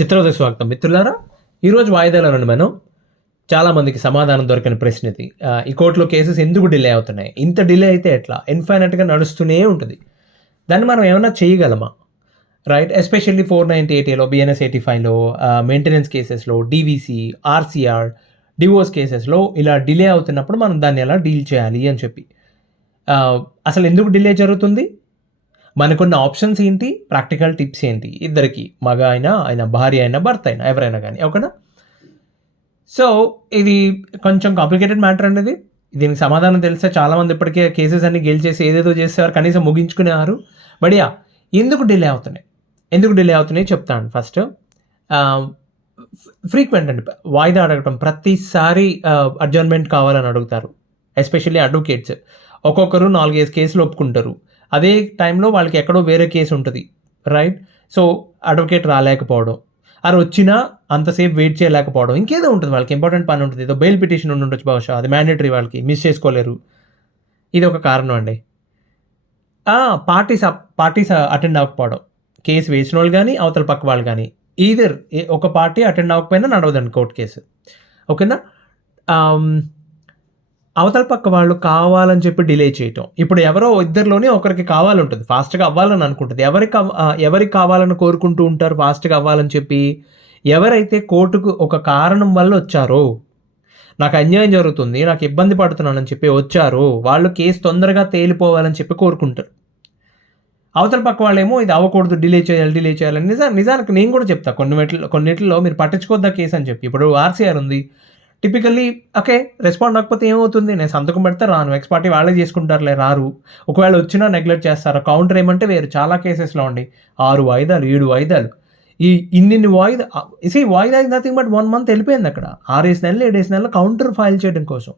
చిత్రవతకు స్వాగతం మిత్రులారా. ఈరోజు వాయిదాలను మనం చాలామందికి సమాధానం దొరకని ప్రశ్న ఇది. ఈ కోర్టులో కేసెస్ ఎందుకు డిలే అవుతున్నాయి? ఇంత డిలే అయితే ఎట్లా? ఇన్ఫైనట్గా నడుస్తూనే ఉంటుంది. దాన్ని మనం ఏమన్నా చేయగలమా? రైట్. ఎస్పెషల్లీ 498ఏలో, బిఎన్ఎస్ 85లో, మెయింటెనెన్స్ కేసెస్లో, డీవీసీ, ఆర్సీఆర్, డివోర్స్ కేసెస్లో ఇలా డిలే అవుతున్నప్పుడు మనం దాన్ని ఎలా డీల్ చేయాలి అని చెప్పి. అసలు ఎందుకు డిలే జరుగుతుంది? మనకున్న ఆప్షన్స్ ఏంటి? ప్రాక్టికల్ టిప్స్ ఏంటి? ఇద్దరికి, మగ అయినా, భార్య అయినా, భర్త అయినా, ఎవరైనా కానీ, ఓకేనా? సో ఇది కొంచెం కాంప్లికేటెడ్ మ్యాటర్ అండి. దీనికి సమాధానం తెలిస్తే చాలామంది ఇప్పటికే కేసెస్ అన్ని గెలిచేసి ఏదేదో చేసేవారు, కనీసం ముగించుకునేవారు. బట్ ఎందుకు డిలే అవుతున్నాయి చెప్తాను. ఫస్ట్ ఫ్రీక్వెంట్ అండి, వాయిదా అడగటం. ప్రతిసారి అడ్జర్న్మెంట్ కావాలని అడుగుతారు, ఎస్పెషల్లీ అడ్వకేట్స్. ఒక్కొక్కరు 4-5 కేసులు ఒప్పుకుంటారు. అదే టైంలో వాళ్ళకి ఎక్కడో వేరే కేసు ఉంటుంది, రైట్? సో అడ్వకేట్ రాలేకపోవడం, అది వచ్చినా అంతసేపు వెయిట్ చేయలేకపోవడం, ఇంకేదో ఉంటుంది, వాళ్ళకి ఇంపార్టెంట్ పని ఉంటుంది, ఏదో బెయిల్ పిటిషన్ ఉండొచ్చు బహుశా, అది మ్యాండేటరీ, వాళ్ళకి మిస్ చేసుకోలేరు. ఇది ఒక కారణం అండి. పార్టీస్ అటెండ్ అవ్వకపోవడం, కేసు వేసిన వాళ్ళు కానీ అవతల పక్క వాళ్ళు కానీ, ఈదర్ ఒక పార్టీ అటెండ్ అవ్వకపోయినా నడవదండి కోర్టు కేసు, ఓకేనా? అవతల పక్క వాళ్ళు కావాలని చెప్పి డిలే చేయటం. ఇప్పుడు ఎవరో ఇద్దరిలోనే ఒకరికి కావాలంటుంది, ఫాస్ట్గా అవ్వాలని అనుకుంటుంది. ఎవరికి కావాలని కోరుకుంటూ ఉంటారు ఫాస్ట్గా అవ్వాలని చెప్పి? ఎవరైతే కోర్టుకు ఒక కారణం వల్ల వచ్చారో, నాకు అన్యాయం జరుగుతుంది, నాకు ఇబ్బంది పడుతున్నానని చెప్పి వచ్చారో, వాళ్ళు కేసు తొందరగా తేలిపోవాలని చెప్పి కోరుకుంటారు. అవతల పక్క వాళ్ళేమో ఇది అవ్వకూడదు, డిలే చేయాలని. నిజానికి నేను కూడా చెప్తా, కొన్నిటిలో మీరు పట్టించుకోద్దా కేసు అని చెప్పి. ఇప్పుడు ఆర్సీఆర్ ఉంది, టిపికల్లీ ఓకే, రెస్పాండ్ అవ్వకపోతే ఏమవుతుంది? నేను సంతకం పెడితే రాను, ఎక్స్ పార్టీ వాళ్ళే చేసుకుంటారులే, రారు. ఒకవేళ వచ్చినా నెగ్లెక్ట్ చేస్తారు. కౌంటర్ ఏమంటే వేరు. చాలా కేసెస్లో అండి 6 వాయిదాలు, 7 వాయిదాలు, ఇన్ని వాయిదా ఇస్ నథింగ్ బట్ 1 month వెళ్ళిపోయింది అక్కడ. 6 నెలలు 7 నెలలు కౌంటర్ ఫైల్ చేయడం కోసం,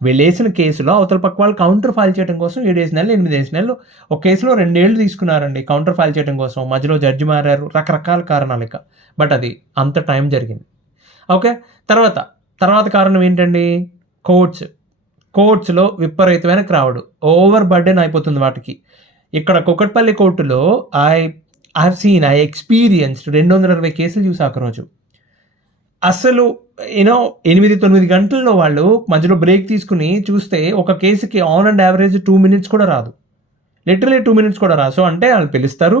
వీళ్ళేసిన కేసులో అవతల పక్క వాళ్ళు కౌంటర్ ఫైల్ చేయడం కోసం 7 నెలలు 8 నెలలు, ఒక కేసులో 2 ఏళ్ళు తీసుకున్నారండి కౌంటర్ ఫైల్ చేయడం కోసం. మధ్యలో జడ్జి మారారు, రకరకాల కారణాలు ఇక. బట్ అది అంత టైం జరిగింది, ఓకే. తర్వాత కారణం ఏంటండి? కోర్ట్స్లో విపరీతమైన క్రౌడ్, ఓవర్ బర్డెన్ అయిపోతుంది వాటికి. ఇక్కడ కుకట్పల్లి కోర్టులో ఐ ఎక్స్పీరియన్స్డ్ 220 కేసులు చూసా ఒకరోజు. అసలు 8-9 గంటల్లో వాళ్ళు మధ్యలో బ్రేక్ తీసుకుని చూస్తే ఒక కేసుకి ఆన్ అండ్ యావరేజ్ 2 minutes కూడా రాదు, లిటరలీ 2 minutes కూడా రాదు. సో అంటే వాళ్ళు పిలుస్తారు,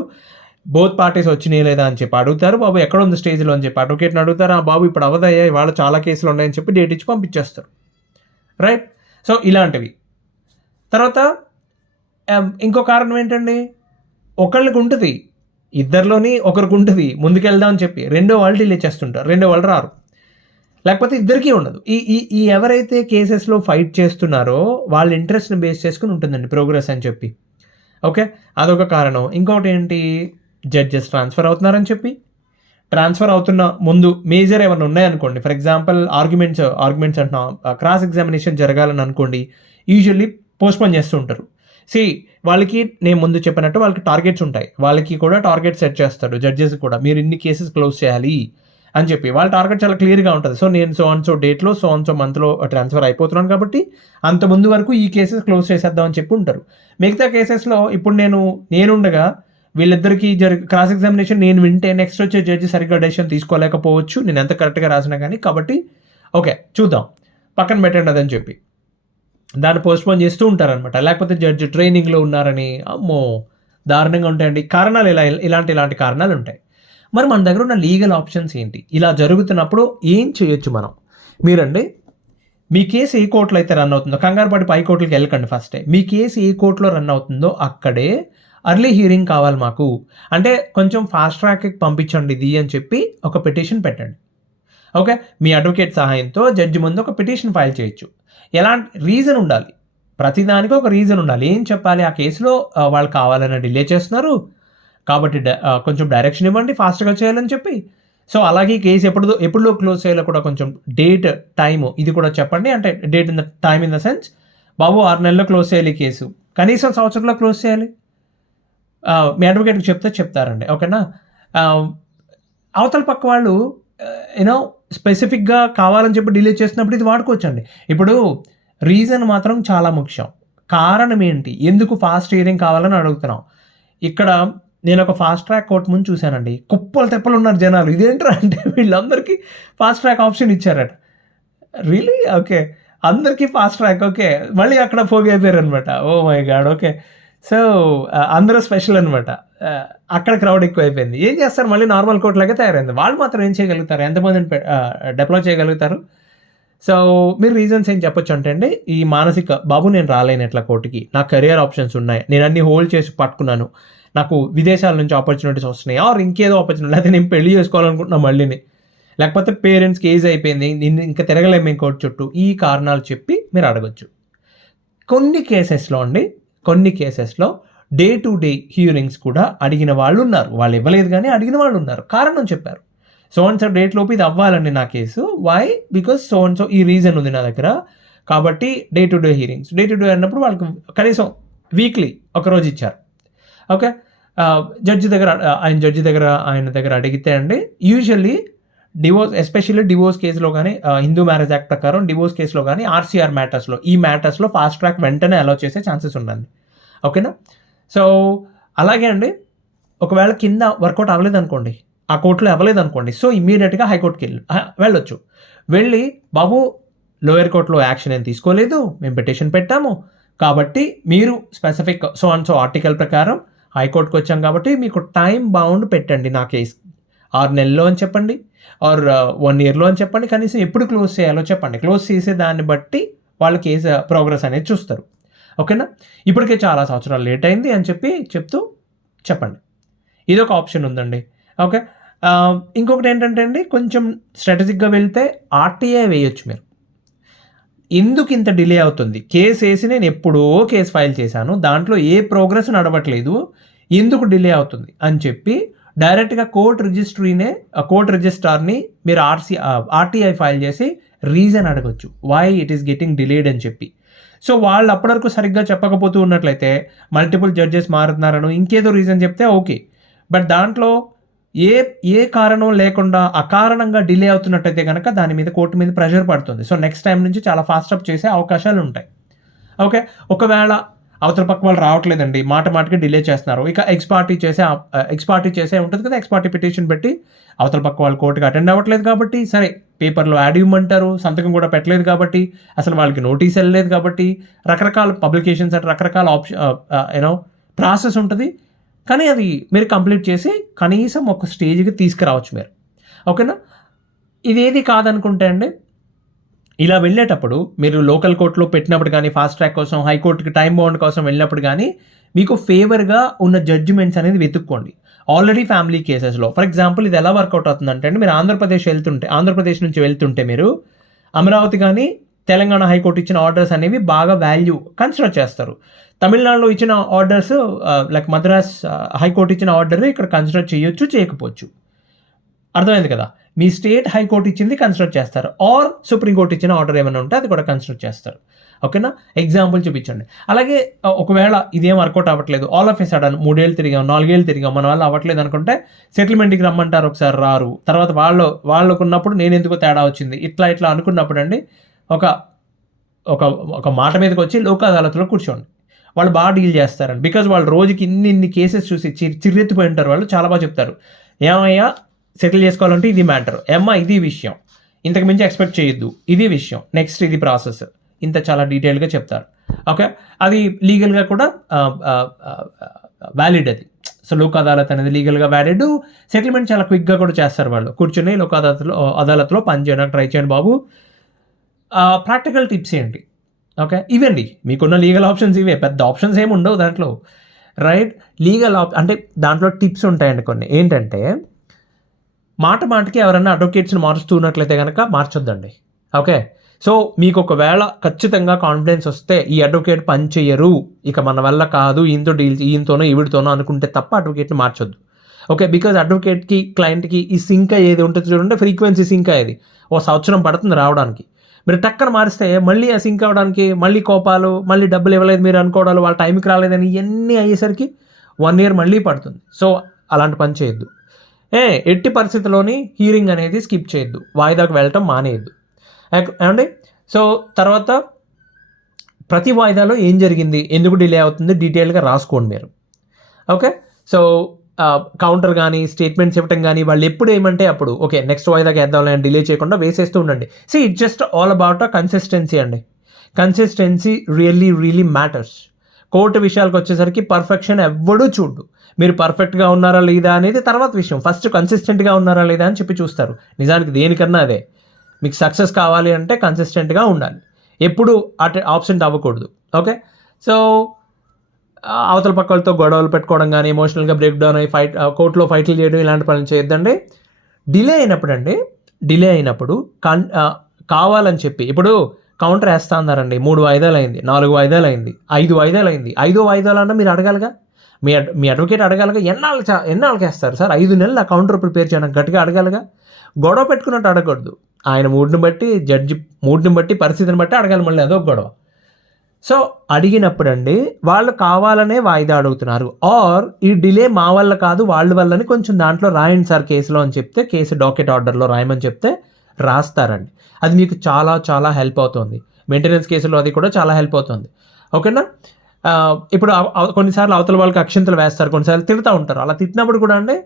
బోత్ పార్టీస్ వచ్చినాయి లేదా అని చెప్పి అడుగుతారు, బాబు ఎక్కడ ఉంది స్టేజ్లో అని చెప్పి అడ్వకేట్ని అడుగుతారు, బాబు ఇప్పుడు అవదయ్యా, ఇవాళ చాలా కేసులు ఉన్నాయని చెప్పి డేట్ ఇచ్చి పంపించేస్తారు, రైట్? సో ఇలాంటివి. తర్వాత ఇంకో కారణం ఏంటండి? ఒకళ్ళకి ఉంటుంది, ఇద్దరిలోని ఒకరికి ఉంటుంది ముందుకెళ్దాం అని చెప్పి, రెండో వాళ్ళు డిలే చేస్తుంటారు, రెండో వాళ్ళు రారు, లేకపోతే ఇద్దరికీ ఉండదు. ఈ ఎవరైతే కేసెస్లో ఫైట్ చేస్తున్నారో వాళ్ళ ఇంట్రెస్ట్ని బేస్ చేసుకుని ఉంటుందండి ప్రోగ్రెస్ అని చెప్పి, ఓకే. అదొక కారణం. ఇంకొకటి ఏంటి? జడ్జెస్ ట్రాన్స్ఫర్ అవుతున్నారని చెప్పి. ట్రాన్స్ఫర్ అవుతున్న ముందు మేజర్ ఏమైనా ఉన్నాయనుకోండి, ఫర్ ఎగ్జాంపుల్ ఆర్గ్యుమెంట్స్ అంటున్నాం, క్రాస్ ఎగ్జామినేషన్ జరగాలని అనుకోండి, యూజువల్లీ పోస్ట్పోన్ చేస్తూ ఉంటారు. వాళ్ళకి నేను ముందు చెప్పినట్టు వాళ్ళకి టార్గెట్స్ ఉంటాయి, వాళ్ళకి కూడా టార్గెట్ సెట్ చేస్తాడు జడ్జెస్ కూడా, మీరు ఇన్ని కేసెస్ క్లోజ్ చేయాలి అని చెప్పి. వాళ్ళ టార్గెట్ చాలా క్లియర్గా ఉంటుంది. సో నేను సో డేట్లో సో మంత్లో ట్రాన్స్ఫర్ అయిపోతున్నాను కాబట్టి అంత ముందు వరకు ఈ కేసెస్ క్లోజ్ చేసేద్దాం అని చెప్పి ఉంటారు. మిగతా కేసెస్లో ఇప్పుడు నేనుండగా వీళ్ళిద్దరికీ క్రాస్ ఎగ్జామినేషన్ నేను వింటే నెక్స్ట్ వచ్చే జడ్జి సరిగ్గా డెసిషన్ తీసుకోలేకపోవచ్చు, నేను ఎంత కరెక్ట్గా రాసినా కానీ. కాబట్టి ఓకే చూద్దాం, పక్కన పెట్టండి అదని చెప్పి దాన్ని పోస్ట్పోన్ చేస్తూ ఉంటారనమాట. లేకపోతే జడ్జి ట్రైనింగ్లో ఉన్నారని, అమ్మో దారుణంగా ఉంటాయండి కారణాలు. ఇలాంటి కారణాలు ఉంటాయి. మరి మన దగ్గర ఉన్న లీగల్ ఆప్షన్స్ ఏంటి? ఇలా జరుగుతున్నప్పుడు ఏం చేయొచ్చు మనం? మీరండి, మీ కేసు ఏ కోర్టులో అయితే రన్ అవుతుందో, కంగారు పడి పై కోర్టులకు వెళ్ళకండి. ఫస్టే మీ కేసు ఏ కోర్టులో రన్ అవుతుందో అక్కడే అర్లీ హియరింగ్ కావాలి మాకు అంటే కొంచెం ఫాస్ట్ ట్రాక్కి పంపించండి ఇది అని చెప్పి ఒక పిటిషన్ పెట్టండి, ఓకే. మీ అడ్వకేట్ సహాయంతో జడ్జి ముందు ఒక పిటిషన్ ఫైల్ చేయొచ్చు. ఎలాంటి రీజన్ ఉండాలి? ప్రతిదానికి ఒక రీజన్ ఉండాలి. ఏం చెప్పాలి? ఆ కేసులో వాళ్ళు కావాలని డిలే చేస్తున్నారు కాబట్టి కొంచెం డైరెక్షన్ ఇవ్వండి ఫాస్ట్గా చేయాలని చెప్పి. సో అలాగే కేసు ఎప్పుడులో క్లోజ్ చేయాలో కూడా కొంచెం డేట్, టైము ఇది కూడా చెప్పండి. అంటే date in the time in the sense, బాబు 6 నెలల్లో క్లోజ్ చేయాలి కేసు, కనీసం సంవత్సరంలో క్లోజ్ చేయాలి. మీ అడ్వకేట్కి చెప్తారండి, ఓకేనా. అవతల పక్క వాళ్ళు స్పెసిఫిక్గా కావాలని చెప్పి డిలే చేస్తున్నప్పుడు ఇది వాడుకోవచ్చండి. ఇప్పుడు రీజన్ మాత్రం చాలా ముఖ్యం. కారణం ఏంటి? ఎందుకు ఫాస్ట్ హియరింగ్ కావాలని అడుగుతున్నాం? ఇక్కడ నేను ఒక ఫాస్ట్ ట్రాక్ కోర్ట్ ముందు చూశానండి. కుప్పలు తెప్పలు ఉన్నారు జనాలు. ఇదేంట్రా అంటే వీళ్ళందరికీ ఫాస్ట్ ట్రాక్ ఆప్షన్ ఇచ్చారట. రియలీ? ఓకే. అందరికీ ఫాస్ట్ ట్రాక్. ఓకే. మళ్ళీ అక్కడ పోగైపోయారనమాట. Oh my God! Okay. So, అందరూ స్పెషల్ అనమాట. అక్కడ క్రౌడ్ ఎక్కువైపోయింది. ఏం చేస్తారు, మళ్ళీ నార్మల్ కోర్ట్ లాగే తయారైంది. వాళ్ళు మాత్రం ఏం చేయగలుగుతారు? ఎంతమందిని డిప్లాయ్ చేయగలుగుతారు? సో, మీరు రీజన్స్ ఏం చెప్పొచ్చు అంటే అండి, ఈ మానసిక బాబు నేను రాలేను ఇట్లా కోర్ట్‌కి. నాకు కెరియర్ ఆప్షన్స్ ఉన్నాయి. నేను అన్నీ హోల్డ్ చేసి పట్టుకున్నాను. నాకు విదేశాల నుంచి ఆపర్చునిటీస్ వస్తున్నాయి. ఆర్ ఇంకేదో ఆపర్చునిటీ, లేకపోతే నేను పెళ్లి చేసుకోవాలనుకుంటున్నా మళ్ళీని. లేకపోతే పేరెంట్స్‌కి ఏజ్ అయిపోయింది. నిన్ను ఇంకా తిరగలేము మేము కోర్ట్ చుట్టూ. ఈ కారణాలు చెప్పి మీరు అడగొచ్చు. కొన్ని కేసెస్‌లో డే టు డే హియరింగ్స్ కూడా అడిగిన వాళ్ళున్నారు. వాళ్ళు ఇవ్వలేదు గానీ అడిగిన వాళ్ళున్నారు. కారణం చెప్పారు. సో అండ్ సో డేట్ లోపు ఇది అవ్వాలండి నా కేసు. Why? Because so and so ఈ రీజన్ ఉంది నా దగ్గర. కాబట్టి day to day hearings. Day to day అన్నప్పుడు వాళ్ళకి కనీసం వీక్లీ ఒకరోజు ఇచ్చారు. ఓకే. జడ్జి దగ్గర ఆయన దగ్గర అడిగితే అండి, యూజువల్లీ డివోర్స్, ఎస్పెషల్లీ డివోర్స్ కేసులో కానీ, హిందూ మ్యారేజ్ యాక్ట్ ప్రకారం డివోర్స్ కేసులో కానీ, ఆర్సీఆర్ మ్యాటర్స్లో, ఈ మ్యాటర్స్లో ఫాస్ట్ ట్రాక్ వెంటనే అలౌ చేసే ఛాన్సెస్ ఉందండి. ఓకేనా? సో అలాగే అండి, ఒకవేళ కింద వర్కౌట్ అవ్వలేదనుకోండి, ఆ కోర్టులో అవ్వలేదనుకోండి, సో ఇమ్మీడియట్గా హైకోర్టుకి వెళ్ళొచ్చు. వెళ్ళి బాబు లోయర్ కోర్టులో యాక్షన్ ఏం తీసుకోలేదు, మేము పిటిషన్ పెట్టాము, కాబట్టి మీరు specific so and so article ప్రకారం హైకోర్టుకి వచ్చాం కాబట్టి మీకు టైం బౌండ్ పెట్టండి నా కేసు. 6 నెలల్లో అని చెప్పండి, ఆర్ 1 ఇయర్లో అని చెప్పండి, కనీసం ఎప్పుడు క్లోజ్ చేయాలో చెప్పండి. క్లోజ్ చేసే దాన్ని బట్టి వాళ్ళ కేసు ప్రోగ్రెస్ అనేది చూస్తారు. ఓకేనా? ఇప్పటికే చాలా సంవత్సరాలు లేట్ అయింది అని చెప్తూ చెప్పండి. ఇదొక ఆప్షన్ ఉందండి. ఓకే. ఇంకొకటి ఏంటంటే అండి, కొంచెం స్ట్రాటజిక్గా వెళ్తే ఆర్టీఐ వేయొచ్చు మీరు. ఎందుకు ఇంత డిలే అవుతుంది? కేసు వేసి నేను ఎప్పుడో కేసు ఫైల్ చేశాను, దాంట్లో ఏ ప్రోగ్రెస్ నడవట్లేదు, ఎందుకు డిలే అవుతుంది అని చెప్పి డైరెక్ట్గా కోర్ట్ రిజిస్ట్రార్ని మీరు ఆర్టీఐ ఫైల్ చేసి రీజన్ అడగొచ్చు, why it is getting delayed అని చెప్పి. సో వాళ్ళు అప్పటి వరకు సరిగ్గా చెప్పకపోతూ ఉన్నట్లయితే, మల్టిపుల్ జడ్జెస్ మారుతున్నారను ఇంకేదో రీజన్ చెప్తే ఓకే. బట్ దాంట్లో ఏ కారణం లేకుండా అకారణంగా డిలే అవుతున్నట్టయితే కనుక దాని మీద కోర్టు మీద ప్రెషర్ పడుతుంది. సో నెక్స్ట్ టైం నుంచి చాలా ఫాస్ట్ అప్ చేసే అవకాశాలు ఉంటాయి. ఓకే. ఒకవేళ అవతల పక్క వాళ్ళు రావట్లేదండి, మాటకి డిలే చేస్తున్నారు, ఇక ఎక్స్ పార్టీ చేసే ఉంటుంది కదా, ఎక్స్ పార్టీ పిటిషన్ పెట్టి అవతల పక్క వాళ్ళు కోర్టుకి అటెండ్ అవ్వట్లేదు కాబట్టి, సరే పేపర్లో యాడ్ ఇవ్వమంటారు, సంతకం కూడా పెట్టలేదు కాబట్టి, అసలు వాళ్ళకి నోటీస్ వెళ్ళలేదు కాబట్టి, రకరకాల పబ్లికేషన్స్ అంటే రకరకాల ప్రాసెస్ ఉంటుంది. కానీ అది మీరు కంప్లీట్ చేసి కనీసం ఒక స్టేజ్కి తీసుకురావచ్చు మీరు. ఓకేనా? ఇదేది కాదనుకుంటే అండి, ఇలా వెళ్ళేటప్పుడు మీరు లోకల్ కోర్టులో పెట్టినప్పుడు కానీ, ఫాస్ట్ ట్రాక్ కోసం హైకోర్టుకి టైం బౌండ్ కోసం వెళ్ళినప్పుడు కానీ, మీకు ఫేవర్గా ఉన్న జడ్జిమెంట్స్ అనేది వెతుక్కోండి. ఆల్రెడీ ఫ్యామిలీ కేసెస్లో ఫర్ ఎగ్జాంపుల్ ఇది ఎలా వర్కౌట్ అవుతుందంటే అండి, మీరు ఆంధ్రప్రదేశ్ నుంచి వెళ్తుంటే మీరు అమరావతి కానీ తెలంగాణ హైకోర్టు ఇచ్చిన ఆర్డర్స్ అనేవి బాగా వాల్యూ కన్సిడర్ చేస్తారు. తమిళనాడులో ఇచ్చిన ఆర్డర్స్ లైక్ మద్రాస్ హైకోర్టు ఇచ్చిన ఆర్డర్ ఇక్కడ కన్సిడర్ చేయొచ్చు, చేయకపోవచ్చు. అర్థమైంది కదా? మీ స్టేట్ హైకోర్టు ఇచ్చింది కన్సిడర్ చేస్తారు, ఆర్ సుప్రీంకోర్టు ఇచ్చిన ఆర్డర్ ఏమైనా ఉంటే అది కూడా కన్సిడర్ చేస్తారు. ఓకేనా? ఎగ్జాంపుల్ చూపించండి. అలాగే ఒకవేళ ఇదేం వర్కౌట్ అవ్వట్లేదు, ఆల్ ఆఫ్ ఏ సడన్ 3 ఏళ్ళు తిరిగాం, 4 ఏళ్ళు తిరిగాం, మన వల్ల అవ్వట్లేదు అనుకుంటే సెటిల్మెంట్కి రమ్మంటారు, ఒకసారి రారు, తర్వాత వాళ్ళకున్నప్పుడు నేను ఎందుకో తేడా వచ్చింది, ఇట్లా అనుకున్నప్పుడు అండి ఒక మాట మీదకి వచ్చి లోక్ అదాలత్లో కూర్చోండి. వాళ్ళు బాగా డీల్ చేస్తారండి. బికాజ్ వాళ్ళు రోజుకి ఇన్ని కేసెస్ చూసి చిర్రెత్తిపోయి ఉంటారు. వాళ్ళు చాలా బాగా చెప్తారు, ఏమయ్యా సెటిల్ చేసుకోవాలంటే ఇది మ్యాటర్, ఏమ్మా ఇది విషయం, ఇంతకు మించి ఎక్స్పెక్ట్ చేయొద్దు, ఇది విషయం, నెక్స్ట్ ఇది ప్రాసెస్, ఇంత చాలా డీటెయిల్గా చెప్తారు. ఓకే. అది లీగల్గా కూడా వ్యాలిడ్ అది. సో లోక్ అదాలత్ అనేది లీగల్గా వ్యాలిడ్. సెటిల్మెంట్ చాలా క్విక్గా కూడా చేస్తారు వాళ్ళు. కూర్చొని లోక్ అదాలత్లో పని చేయడానికి ట్రై చేయండి బాబు. ప్రాక్టికల్ టిప్స్ ఏంటి? ఓకే, ఇవండి మీకున్న లీగల్ ఆప్షన్స్, ఇవే, పెద్ద ఆప్షన్స్ ఏమి ఉండవు దాంట్లో, రైట్? అంటే దాంట్లో టిప్స్ ఉంటాయండి కొన్ని. ఏంటంటే మాటకి ఎవరన్నా అడ్వకేట్స్ని మారుస్తున్నట్లయితే కనుక మార్చొద్దండి. ఓకే. సో మీకు ఒకవేళ ఖచ్చితంగా కాన్ఫిడెన్స్ వస్తే ఈ అడ్వకేట్ పని చేయరు, ఇక మన వల్ల కాదు, ఈయనతోనో ఈవిడితోనో అనుకుంటే తప్ప అడ్వకేట్ని మార్చొద్దు. ఓకే. బికాజ్ అడ్వకేట్కి క్లయింట్కి ఈ సింక్ ఏది ఉంటుంది చూడండి, ఫ్రీక్వెన్సీ సింక్ అయ్యేది 1 సంవత్సరం పడుతుంది రావడానికి. మీరు టక్కన మారిస్తే మళ్ళీ ఆ సింక్ అవ్వడానికి మళ్ళీ కోపాలు, మళ్ళీ డబ్బులు ఇవ్వలేదు మీరు అనుకోవడాలు, వాళ్ళ టైంకి రాలేదని ఇవన్నీ అయ్యేసరికి 1 ఇయర్ మళ్ళీ పడుతుంది. సో అలాంటి పని చేయొద్దు. ఎట్టి పరిస్థితుల్లోని హీరింగ్ అనేది స్కిప్ చేయొద్దు, వాయిదాకు వెళ్ళటం మానేయద్దు. ఏమండి? సో తర్వాత ప్రతి వాయిదాలో ఏం జరిగింది, ఎందుకు డిలే అవుతుంది డీటెయిల్గా రాసుకోండి మీరు. ఓకే. సో కౌంటర్ కానీ స్టేట్మెంట్స్ ఇవ్వటం కానీ వాళ్ళు ఎప్పుడు ఏమంటే అప్పుడు ఓకే నెక్స్ట్ వాయిదాకి వేద్దాం అని డిలే చేయకుండా వేసేస్తూ ఉండండి. It's just all about consistency అండి. Consistency really matters. కోర్టు విషయాలకు వచ్చేసరికి పర్ఫెక్షన్ ఎవ్వడూ చూడు. మీరు పర్ఫెక్ట్గా ఉన్నారా లేదా అనేది తర్వాత విషయం. ఫస్ట్ కన్సిస్టెంట్గా ఉన్నారా లేదా అని చెప్పి చూస్తారు. నిజానికి దేనికన్నా అదే. మీకు సక్సెస్ కావాలి అంటే కన్సిస్టెంట్గా ఉండాలి, ఎప్పుడు ఆబ్సెంట్ అవ్వకూడదు. ఓకే, సో అవతల పక్కలతో గొడవలు పెట్టుకోవడం కానీ ఎమోషనల్గా బ్రేక్ డౌన్ అయ్యి కోర్టులో ఫైట్లు చేయడం ఇలాంటి పనులు చేయొద్దండి. డిలే అయినప్పుడు కావాలని చెప్పి ఇప్పుడు కౌంటర్ వేస్తా అన్నారండి, 3 వాయిదాలు అయింది, 4 వాయిదాలు అయింది, 5 వాయిదాలు అయింది. 5వ వాయిదాలన్నా మీరు అడగాలిగా, మీ అడ్వకేట్ అడగాలిగా. ఎన్నాళ్ళకి వేస్తారు సార్, 5 నెలలు ఆ కౌంటర్ ప్రిపేర్ చేయడం గట్టిగా అడగాలిగా. గొడవ పెట్టుకున్నట్టు అడగకూడదు. ఆయన మూడ్ని బట్టి, జడ్జి మూడ్ని బట్టి, పరిస్థితిని బట్టి అడగాలి. మళ్ళీ అదొక గొడవ. సో అడిగినప్పుడు అండి వాళ్ళు కావాలనే వాయిదా అడుగుతున్నారు, ఆర్ ఈ డిలే మా వల్ల కాదు వాళ్ళ వల్లని కొంచెం దాంట్లో రాయండి సార్ కేసులో అని చెప్తే, కేసు డాకెట్ ఆర్డర్లో రాయమని చెప్తే రాస్తారండి. అది మీకు చాలా హెల్ప్ అవుతుంది. మెయింటెనెన్స్ కేసులో అది కూడా చాలా హెల్ప్ అవుతుంది. ఓకేనా. ఇప్పుడు కొన్నిసార్లు అవతల వాళ్ళకి అక్షింతలు వేస్తారు, కొన్నిసార్లు తిడుతూ ఉంటారు. అలా తిట్టినప్పుడు కూడా అండి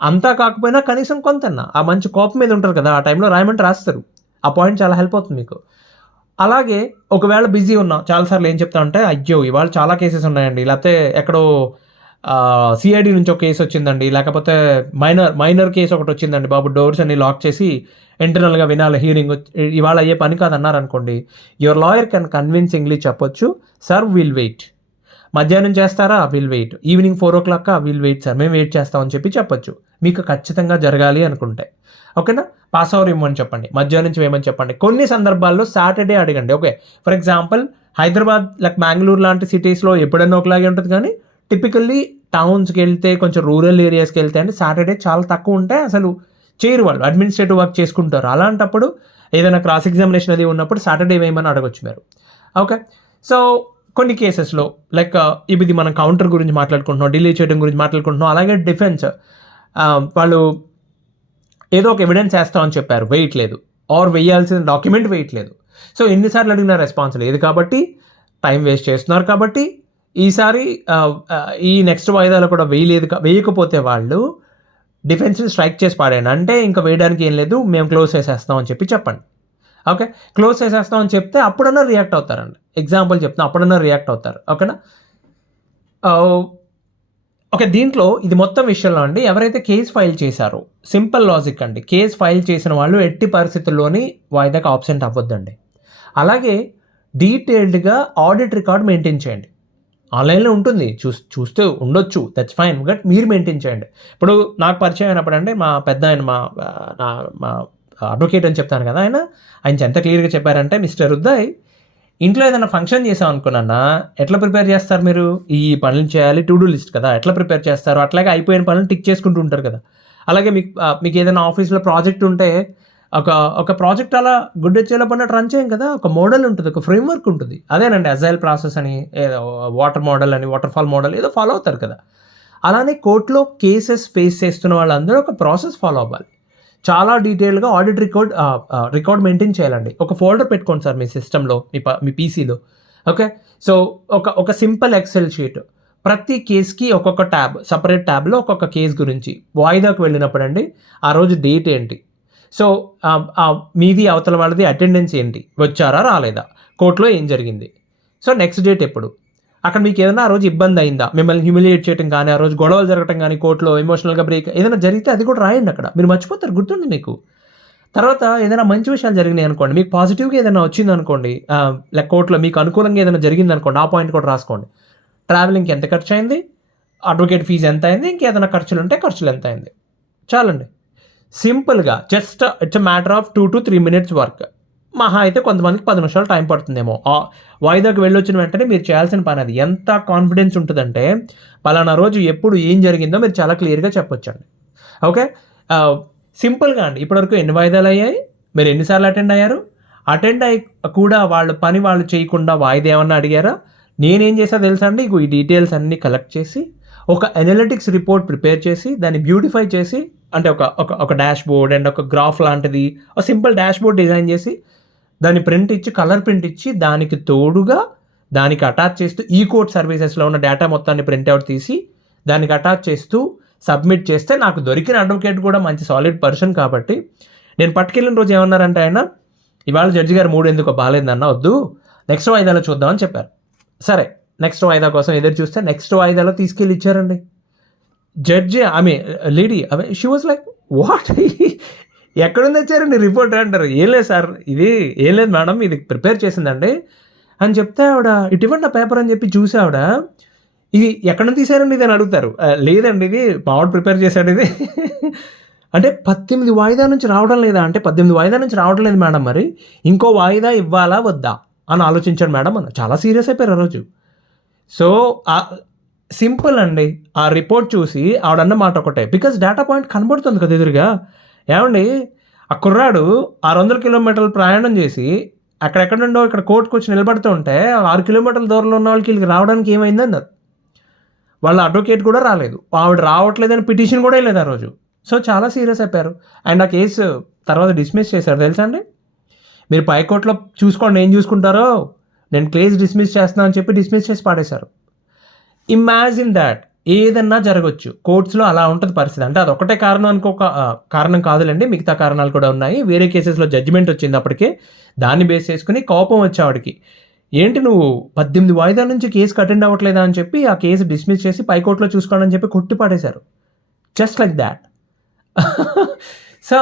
అంతా కాకపోయినా కనీసం కొంతన్నా ఆ మంచి కోపం మీద ఉంటారు కదా, ఆ టైంలో రాయమంటే రాస్తారు. ఆ పాయింట్ చాలా హెల్ప్ అవుతుంది మీకు. అలాగే ఒకవేళ బిజీ ఉన్నా చాలాసార్లు ఏం చెప్తా అంటే, అయ్యో ఇవాళ చాలా కేసెస్ ఉన్నాయండి, లేకపోతే ఎక్కడో సిఐడి నుంచి ఒక కేసు వచ్చిందండి, లేకపోతే మైనర్ కేసు ఒకటి వచ్చిందండి బాబు, డోర్స్ అన్ని లాక్ చేసి ఇంటర్నల్గా వినాలి, హీరింగ్ ఇవాళ అయ్యే పని కాదన్నారు అనుకోండి, యువర్ లాయర్ కెన్ కన్విన్సింగ్లీ చెప్పొచ్చు, సార్ విల్ వెయిట్. మధ్యాహ్నం చేస్తారా, will wait. Evening 4 o'clock will wait sir, మేము వెయిట్ చేస్తామని చెప్పొచ్చు, మీకు ఖచ్చితంగా జరగాలి అనుకుంటే. ఓకేనా. పాస్ అవర్ ఇవ్వమని చెప్పండి, మధ్యాహ్నం నుంచి వేయమని చెప్పండి. కొన్ని సందర్భాల్లో సాటర్డే అడగండి. Okay, for example Hyderabad like Bengaluru లాంటి సిటీస్లో ఎప్పుడైనా ఒకలాగే ఉంటుంది, కానీ టిపికల్లీ టౌన్స్కి వెళ్తే, కొంచెం రూరల్ ఏరియాస్కి వెళ్తే అంటే సాటర్డే చాలా తక్కువ ఉంటే అసలు చేయరు, వాళ్ళు అడ్మినిస్ట్రేటివ్ వర్క్ చేసుకుంటారు. అలాంటప్పుడు ఏదైనా క్రాస్ ఎగ్జామినేషన్ అది ఉన్నప్పుడు సాటర్డే వేయమని అడగొచ్చు మీరు. ఓకే, సో కొన్ని కేసెస్లో లైక్ ఇది మనం కౌంటర్ గురించి మాట్లాడుకుంటున్నాం, డిలే చేయడం గురించి మాట్లాడుకుంటున్నాం. అలాగే డిఫెన్స్ వాళ్ళు ఏదో ఒక ఎవిడెన్స్ వేస్తామని చెప్పారు, వేయట్లేదు, ఆర్ వేయాల్సిన డాక్యుమెంట్ వేయట్లేదు. సో ఎన్నిసార్లు అడిగిన రెస్పాన్స్ లేదు కాబట్టి టైం వేస్ట్ చేస్తున్నారు. కాబట్టి ఈసారి ఈ నెక్స్ట్ వాయిదాలో కూడా వేయకపోతే వాళ్ళు డిఫెన్స్ని స్ట్రైక్ చేసి పాడాను అంటే ఇంకా వేయడానికి ఏం లేదు, మేము క్లోజ్ చేసేస్తాం అని చెప్పండి. ఓకే, క్లోజ్ చేసేస్తాం అని చెప్తే అప్పుడన్నా రియాక్ట్ అవుతారండి. ఎగ్జాంపుల్ చెప్తున్నా, అప్పుడన్నా రియాక్ట్ అవుతారు. ఓకేనా. ఓకే, దీంట్లో ఇది మొత్తం విషయంలో అండి ఎవరైతే కేసు ఫైల్ చేశారో, సింపుల్ లాజిక్ అండి, కేసు ఫైల్ చేసిన వాళ్ళు ఎట్టి పరిస్థితుల్లోని వాయిదాకి ఆబ్సెంట్ అవ్వద్దండి. అలాగే డీటెయిల్డ్గా ఆడిట్ రికార్డ్ మెయింటైన్ చేయండి. ఆన్లైన్లో ఉంటుంది, చూస్తూ ఉండొచ్చు, దట్స్ ఫైన్, బట్ మీరు మెయింటైన్ చేయండి. ఇప్పుడు నాకు పరిచయం అయినప్పుడు అంటే మా పెద్ద ఆయన మా అడ్వకేట్ అని చెప్తాను కదా, ఆయన ఎంత క్లియర్గా చెప్పారంటే, మిస్టర్ ఉదయ్ ఇంట్లో ఏదైనా ఫంక్షన్ చేసాం అనుకున్నా ఎట్లా ప్రిపేర్ చేస్తారు మీరు, ఈ పనులు చేయాలి, టు డూ లిస్ట్ కదా, ఎట్లా ప్రిపేర్ చేస్తారు, అట్లాగే అయిపోయిన పనులు టిక్ చేసుకుంటూ ఉంటారు కదా. అలాగే మీకు ఏదైనా ఆఫీస్లో ప్రాజెక్ట్ ఉంటే ఒక ప్రాజెక్ట్ అలా గుడ్డెచ్చేలా పడినట్టు రన్ చేయం కదా, ఒక మోడల్ ఉంటుంది, ఒక ఫ్రేమ్వర్క్ ఉంటుంది. అదేనండి అజైల్ ప్రాసెస్ అని, ఏదో వాటర్ మోడల్ అని, వాటర్ ఫాల్ మోడల్ ఏదో ఫాలో అవుతారు కదా. అలానే కోర్టులో కేసెస్ ఫేస్ చేస్తున్న వాళ్ళందరూ ఒక ప్రాసెస్ ఫాలో అవ్వాలి. చాలా డీటెయిల్గా ఆడిట్ రికార్డ్ మెయింటైన్ చేయాలండి. ఒక ఫోల్డర్ పెట్టుకోండి సార్ మీ సిస్టంలో, మీ పీసీలో. ఓకే, సో ఒక సింపుల్ ఎక్సెల్ షీట్, ప్రతి కేసుకి ఒక్కొక్క ట్యాబ్, సపరేట్ ట్యాబ్లో ఒక్కొక్క కేసు గురించి, వాయిదాకు వెళ్ళినప్పుడు అండి ఆ రోజు డేట్ ఏంటి, సో మీది అవతల వాళ్ళది అటెండెన్స్ ఏంటి, వచ్చారా రాలేదా, కోర్టులో ఏం జరిగింది, సో నెక్స్ట్ డేట్ ఎప్పుడు, అక్కడ మీకు ఏదైనా ఆ రోజు ఇబ్బంది అయిందా, మిమ్మల్ని హ్యూమిలియేట్ చేయడం కానీ, ఆ రోజు గొడవలు జరగడం కానీ, కోర్టులో ఎమోషనల్గా బ్రేక్ ఏదైనా జరిగితే అది కూడా రాయండి. అక్కడ మీరు మర్చిపోతారు, గుర్తుంది మీకు. తర్వాత ఏదైనా మంచి విషయాలు జరిగినాయి అనుకోండి, మీకు పాజిటివ్గా ఏదైనా వచ్చింది అనుకోండి, లైక్ కోర్టులో మీకు అనుకూలంగా ఏదైనా జరిగింది అనుకోండి, ఆ పాయింట్ కూడా రాసుకోండి. ట్రావెలింగ్కి ఎంత ఖర్చు అయింది, అడ్వకేట్ ఫీజు ఎంత అయింది, ఇంకేదైనా ఖర్చులు ఉంటే ఖర్చులు ఎంత అయింది, చాలండి. సింపుల్గా just it's a matter of 2 to 3 minutes work. మహా అయితే కొంతమందికి 10 నిమిషాలు టైం పడుతుందేమో. వాయిదాకి వెళ్ళొచ్చిన వెంటనే మీరు చేయాల్సిన పని అది. ఎంత కాన్ఫిడెన్స్ ఉంటుందంటే పలానా రోజు ఎప్పుడు ఏం జరిగిందో మీరు చాలా క్లియర్గా చెప్పొచ్చండి. ఓకే, సింపుల్గా అండి. ఇప్పటివరకు ఎన్ని వాయిదాలు అయ్యాయి, మీరు ఎన్నిసార్లు అటెండ్ అయ్యారు, అటెండ్ అయ్యి కూడా వాళ్ళ పని వాళ్ళు చేయకుండా వాయిదా ఏమన్నా అడిగారా, నేనేం చేసా తెలుసా అండి, ఈ డీటెయిల్స్ అన్నీ కలెక్ట్ చేసి ఒక అనలిటిక్స్ రిపోర్ట్ ప్రిపేర్ చేసి దాన్ని బ్యూటిఫై చేసి, అంటే ఒక డాష్ బోర్డ్ అండ్ ఒక గ్రాఫ్ లాంటిది, ఒక సింపుల్ డాష్ బోర్డ్ డిజైన్ చేసి దాన్ని ప్రింట్ ఇచ్చి, కలర్ ప్రింట్ ఇచ్చి, దానికి తోడుగా దానికి అటాచ్ చేస్తూ ఈ కోర్ట్ సర్వీసెస్లో ఉన్న డేటా మొత్తాన్ని ప్రింట్అవుట్ తీసి దానికి అటాచ్ చేస్తూ సబ్మిట్ చేస్తే నాకు దొరికిన అడ్వకేట్ కూడా మంచి సాలిడ్ పర్సన్ కాబట్టి నేను పట్టుకెళ్ళిన రోజు ఏమన్నారంటే ఆయన, ఇవాళ జడ్జి గారు మూడు ఎందుకో బాగాలేదన్న, వద్దు నెక్స్ట్ వాయిదాలో చూద్దామని చెప్పారు. సరే నెక్స్ట్ వాయిదా కోసం ఎదురు చూస్తే నెక్స్ట్ వాయిదాలో తీసుకెళ్ళి ఇచ్చారండి. జడ్జి ఆమె lady she was like what, ఎక్కడుంది వచ్చారండి రిపోర్ట్ అంటారు. ఏం లేదు సార్, ఇది ఏం లేదు మేడం, ఇది ప్రిపేర్ చేసిందండి అని చెప్తే ఆవిడ ఇటువంటి పేపర్ అని చెప్పి చూసి ఆవిడ ఇది ఎక్కడ తీశారండి ఇది అని అడుగుతారు. లేదండి ఇది మావాడు ప్రిపేర్ చేశాడు ఇది అంటే 18 వాయిదా నుంచి రావడం లేదా అంటే 18 వాయిదా నుంచి రావడం లేదు మేడం, మరి ఇంకో వాయిదా ఇవ్వాలా వద్దా అని ఆలోచించాడు మేడం అన్న. చాలా సీరియస్ అయిపోయారు ఆ రోజు. సో సింపుల్ అండి, ఆ రిపోర్ట్ చూసి ఆవిడన్న మాట ఒకటే, బికాజ్ డేటా పాయింట్ కనబడుతుంది కదా ఎదురుగా. ఏమండి ఆ కుర్రాడు 600 కిలోమీటర్లు ప్రయాణం చేసి అక్కడెక్కడ నుండో ఇక్కడ కోర్టుకు వచ్చి నిలబడుతూ ఉంటే 6 కిలోమీటర్ల దూరంలో ఉన్న వాళ్ళకి వీళ్ళకి రావడానికి ఏమైంది అన్నారు. వాళ్ళ అడ్వకేట్ కూడా రాలేదు, ఆవిడ రావట్లేదని పిటిషన్ కూడా వెళ్ళలేదు ఆ రోజు. సో చాలా సీరియస్ అయిపోయారు. అండ్ ఆ కేసు తర్వాత డిస్మిస్ చేశారు తెలుసా అండి. మీరు పైకోర్టులో చూసుకోండి ఏం చూసుకుంటారో, నేను కేసు డిస్మిస్ చేస్తున్నా అని చెప్పి డిస్మిస్ చేసి పాడేశారు. ఇమాజిన్ దాట్, ఏదన్నా జరగచ్చు కోర్ట్స్లో, అలా ఉంటుంది పరిస్థితి. అంటే అదొకటే కారణం అనుకోక కారణం కాదులేండి, మిగతా కారణాలు కూడా ఉన్నాయి. వేరే కేసెస్లో జడ్జిమెంట్ వచ్చింది అప్పటికే, దాన్ని బేస్ చేసుకుని కోపం వచ్చేవాడికి, ఏంటి నువ్వు 18 వాయిదాల నుంచి కేసుకి అటెండ్ అవ్వట్లేదా అని చెప్పి ఆ కేసు డిస్మిస్ చేసి పైకోర్టులో చూసుకోండి అని చెప్పి కొట్టి పాడేశారు. Just like that. So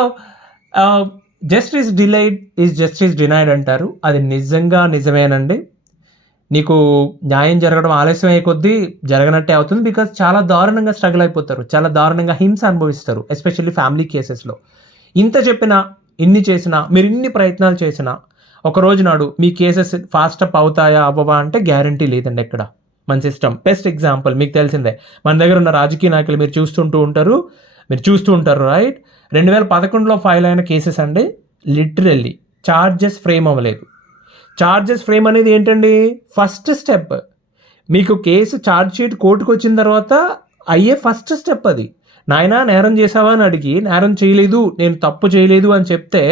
justice delayed is justice denied అంటారు. అది నిజంగా నిజమేనండి. నీకు న్యాయం జరగడం ఆలస్యం అయ్యే కొద్దీ జరగనట్టే అవుతుంది. బికాజ్ చాలా దారుణంగా స్ట్రగుల్ అయిపోతారు, చాలా దారుణంగా హింస అనుభవిస్తారు, ఎస్పెషల్లీ ఫ్యామిలీ కేసెస్లో. ఇంత చెప్పినా, ఇన్ని చేసినా, మీరు ఇన్ని ప్రయత్నాలు చేసినా ఒక రోజు నాడు మీ కేసెస్ ఫాస్ట్ అప్ అవుతాయా అవ్వవా అంటే గ్యారంటీ లేదండి ఎక్కడ. మన సిస్టమ్ బెస్ట్ ఎగ్జాంపుల్ మీకు తెలిసిందే, మన దగ్గర ఉన్న రాజకీయ నాయకులు మీరు చూస్తూ ఉంటారు రైట్. 2011లో ఫైల్ అయిన కేసెస్ అండి, లిటరల్లీ ఛార్జెస్ ఫ్రేమ్ అవ్వలేదు. ఛార్జెస్ ఫ్రేమ్ అనేది ఏంటండి, ఫస్ట్ స్టెప్. మీకు కేసు ఛార్జ్ షీట్ కోర్టుకు వచ్చిన తర్వాత అయ్యే ఫస్ట్ స్టెప్ అది. నాయనా నేరం చేసావా అని అడిగి, నేరం చేయలేదు, నేను తప్పు చేయలేదు అని చెప్తే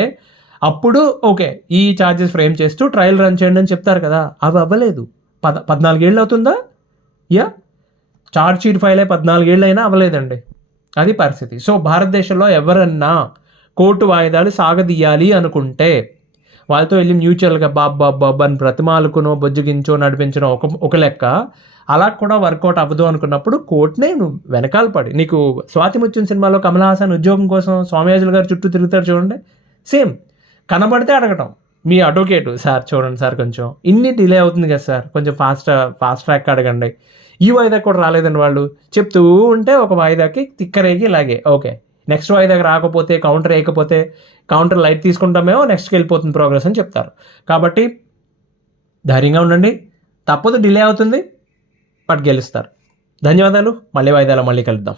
అప్పుడు ఓకే ఈ ఛార్జెస్ ఫ్రేమ్ చేస్తూ ట్రయల్ రన్ చేయండి అని చెప్తారు కదా. అవి అవ్వలేదు. 14 ఏళ్ళు అవుతుందా? ఛార్జ్ షీట్ ఫైల్ అయ్యి 14 ఏళ్ళు అయినా అవ్వలేదండి. అది పరిస్థితి. సో భారతదేశంలో ఎవరన్నా కోర్టు వాయిదాలు సాగదీయాలి అనుకుంటే వాళ్ళతో వెళ్ళి మ్యూచువల్గా బాబ్ అని బ్రతిమాలుకునో బొజ్జగించో నడిపించడం ఒక లెక్క. అలా కూడా వర్కౌట్ అవ్వదు అనుకున్నప్పుడు కోర్టునే నువ్వు వెనకాల పడి, నీకు స్వాతి ముత్యం సినిమాలో కమల్ హాసన్ ఉద్యోగం కోసం స్వామియాజులు గారు చుట్టూ తిరుగుతారు చూడండి, సేమ్ కనబడితే అడగటం మీ అడ్వకేటు, సార్ చూడండి సార్ కొంచెం ఇన్ని డిలే అవుతుంది కదా సార్, కొంచెం ఫాస్ట్ ట్రాక్ అడగండి. ఈ వాయిదా కూడా రాలేదని వాళ్ళు చెప్తూ ఉంటే ఒక వాయిదాకి తిక్కరేగి ఇలాగే ఓకే నెక్స్ట్ వాయిదాకి రాకపోతే, కౌంటర్ వేయకపోతే కౌంటర్ లైట్ తీసుకుంటామేమో, నెక్స్ట్కి వెళ్ళిపోతుంది ప్రోగ్రెస్ అని చెప్తారు. కాబట్టి ధైర్యంగా ఉండండి, తప్పదు డిలే అవుతుంది, బట్ గెలుస్తారు. ధన్యవాదాలు. మళ్ళీ వాయిదాలో మళ్ళీ కలుద్దాం.